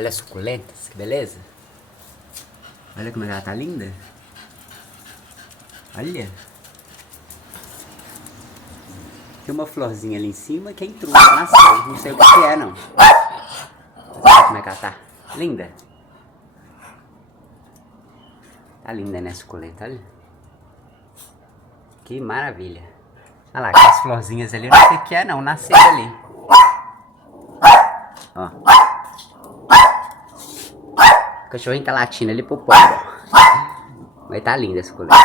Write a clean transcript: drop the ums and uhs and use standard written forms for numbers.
Olha as suculentas, que beleza. Olha como ela tá linda. Olha. Tem uma florzinha ali em cima que entrou, nasceu. Não sei o que é, não. Olha como é que ela tá. Linda. Tá linda, né, suculenta? Olha. Que maravilha. Olha lá, aquelas florzinhas ali, eu não sei o que é, não. Nasceram ali. Ó. O cachorrinho tá latindo ali pro povo. Mas tá linda essa suculenta.